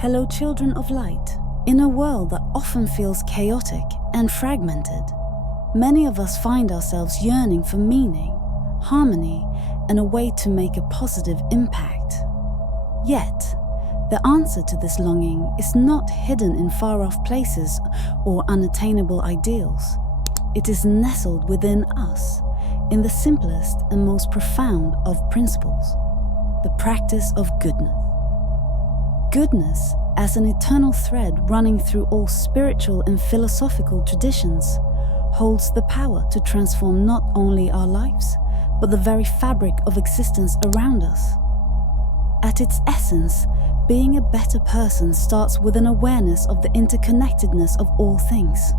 Hello, children of light. In a world that often feels chaotic and fragmented, many of us find ourselves yearning for meaning, harmony, and a way to make a positive impact. Yet, the answer to this longing is not hidden in far-off places or unattainable ideals. It is nestled within us, in the simplest and most profound of principles, the practice of goodness. Goodness, as an eternal thread running through all spiritual and philosophical traditions, holds the power to transform not only our lives, but the very fabric of existence around us. At its essence, being a better person starts with an awareness of the interconnectedness of all things.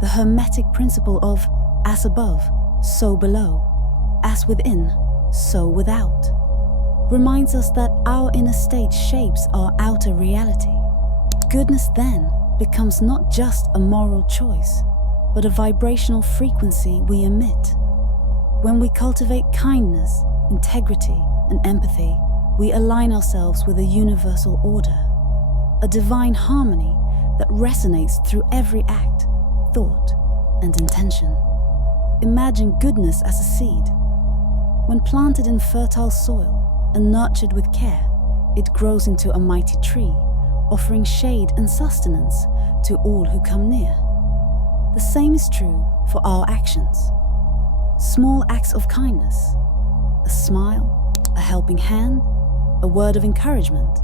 The Hermetic principle of as above, so below, as within, so without, reminds us that our inner state shapes our outer reality. Goodness then becomes not just a moral choice, but a vibrational frequency we emit. When we cultivate kindness, integrity, and empathy, we align ourselves with a universal order, a divine harmony that resonates through every act, thought, and intention. Imagine goodness as a seed. When planted in fertile soil and nurtured with care, it grows into a mighty tree, offering shade and sustenance to all who come near. The same is true for our actions. Small acts of kindness, a smile, a helping hand, a word of encouragement,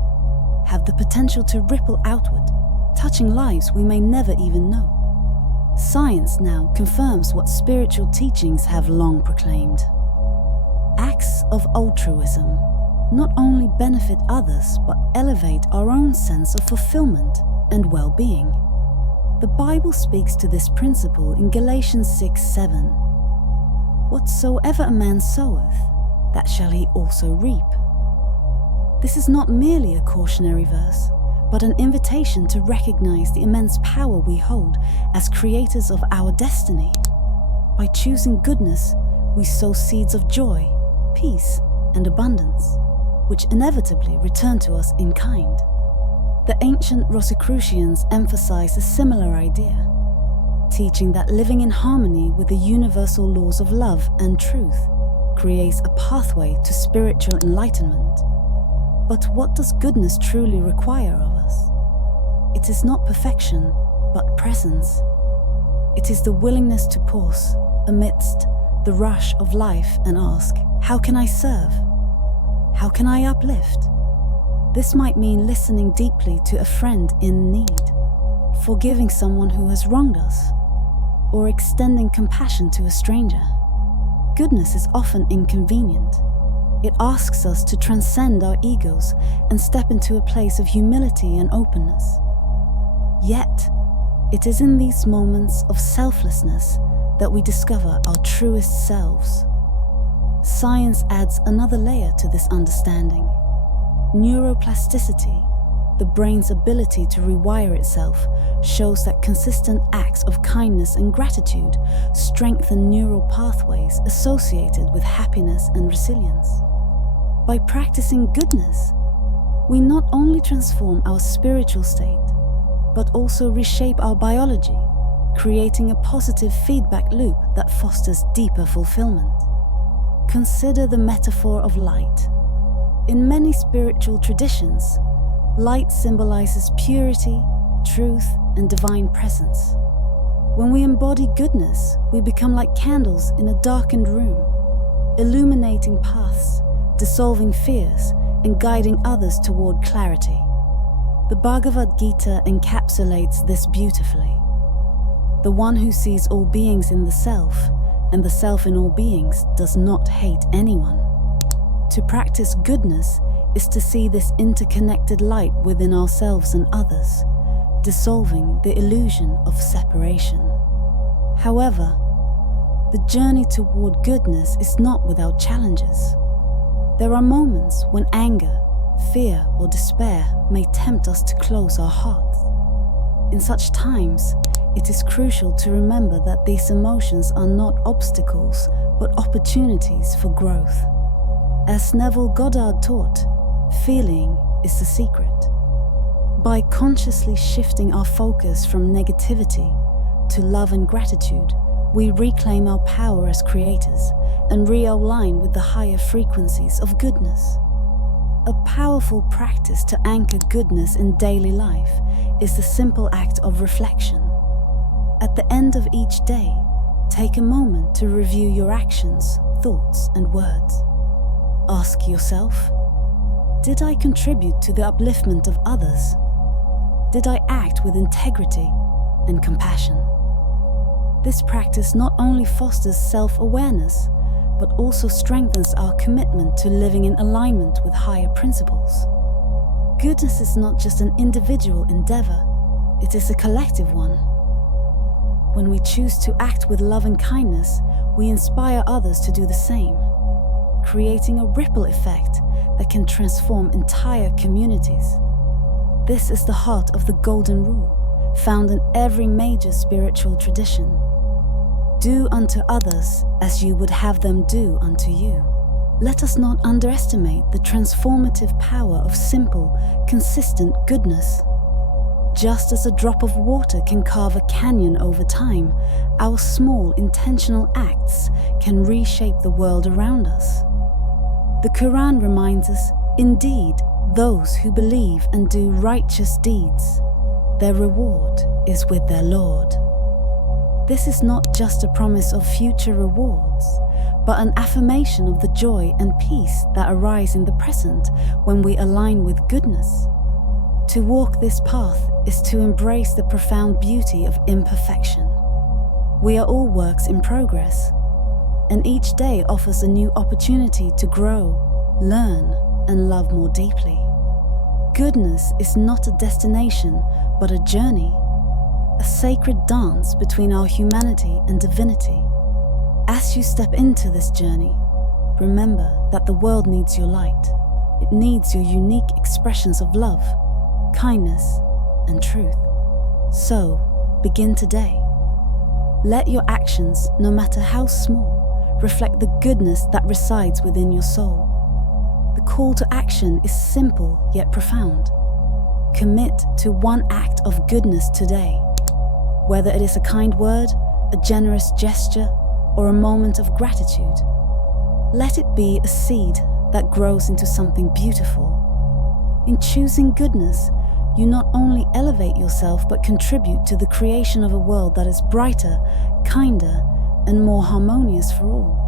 have the potential to ripple outward, touching lives we may never even know. Science now confirms what spiritual teachings have long proclaimed. Acts of altruism not only benefit others but elevate our own sense of fulfillment and well-being. The Bible speaks to this principle in Galatians 6:7. Whatsoever a man soweth, that shall he also reap. This is not merely a cautionary verse, but an invitation to recognize the immense power we hold as creators of our destiny. By choosing goodness, we sow seeds of joy, peace, and abundance, which inevitably return to us in kind. The ancient Rosicrucians emphasized a similar idea, teaching that living in harmony with the universal laws of love and truth creates a pathway to spiritual enlightenment. But what does goodness truly require of us? It is not perfection, but presence. It is the willingness to pause amidst the rush of life and ask, how can I serve? How can I uplift? This might mean listening deeply to a friend in need, forgiving someone who has wronged us, or extending compassion to a stranger. Goodness is often inconvenient. It asks us to transcend our egos and step into a place of humility and openness. Yet, it is in these moments of selflessness that we discover our truest selves. Science adds another layer to this understanding. Neuroplasticity, the brain's ability to rewire itself, shows that consistent acts of kindness and gratitude strengthen neural pathways associated with happiness and resilience. By practicing goodness, we not only transform our spiritual state, but also reshape our biology, creating a positive feedback loop that fosters deeper fulfillment. Consider the metaphor of light. In many spiritual traditions, light symbolizes purity, truth, and divine presence. When we embody goodness, we become like candles in a darkened room, illuminating paths, dissolving fears, and guiding others toward clarity. The Bhagavad Gita encapsulates this beautifully. The one who sees all beings in the self, and the self in all beings, does not hate anyone. To practice goodness is to see this interconnected light within ourselves and others, dissolving the illusion of separation. However, the journey toward goodness is not without challenges. There are moments when anger, fear, or despair may tempt us to close our hearts. In such times, it is crucial to remember that these emotions are not obstacles, but opportunities for growth. As Neville Goddard taught, feeling is the secret. By consciously shifting our focus from negativity to love and gratitude, we reclaim our power as creators and realign with the higher frequencies of goodness. A powerful practice to anchor goodness in daily life is the simple act of reflection. At the end of each day, take a moment to review your actions, thoughts, and words. Ask yourself, did I contribute to the upliftment of others? Did I act with integrity and compassion? This practice not only fosters self-awareness, but also strengthens our commitment to living in alignment with higher principles. Goodness is not just an individual endeavor, it is a collective one. When we choose to act with love and kindness, we inspire others to do the same, creating a ripple effect that can transform entire communities. This is the heart of the Golden Rule, found in every major spiritual tradition. Do unto others as you would have them do unto you. Let us not underestimate the transformative power of simple, consistent goodness. Just as a drop of water can carve a canyon over time, our small, intentional acts can reshape the world around us. The Quran reminds us, indeed, those who believe and do righteous deeds, their reward is with their Lord. This is not just a promise of future rewards, but an affirmation of the joy and peace that arise in the present when we align with goodness. To walk this path is to embrace the profound beauty of imperfection. We are all works in progress, and each day offers a new opportunity to grow, learn, and love more deeply. Goodness is not a destination, but a journey, a sacred dance between our humanity and divinity. As you step into this journey, remember that the world needs your light. It needs your unique expressions of love, kindness, and truth. So, begin today. Let your actions, no matter how small, reflect the goodness that resides within your soul. The call to action is simple yet profound. Commit to one act of goodness today. Whether it is a kind word, a generous gesture, or a moment of gratitude, let it be a seed that grows into something beautiful. In choosing goodness, you not only elevate yourself but contribute to the creation of a world that is brighter, kinder, and more harmonious for all.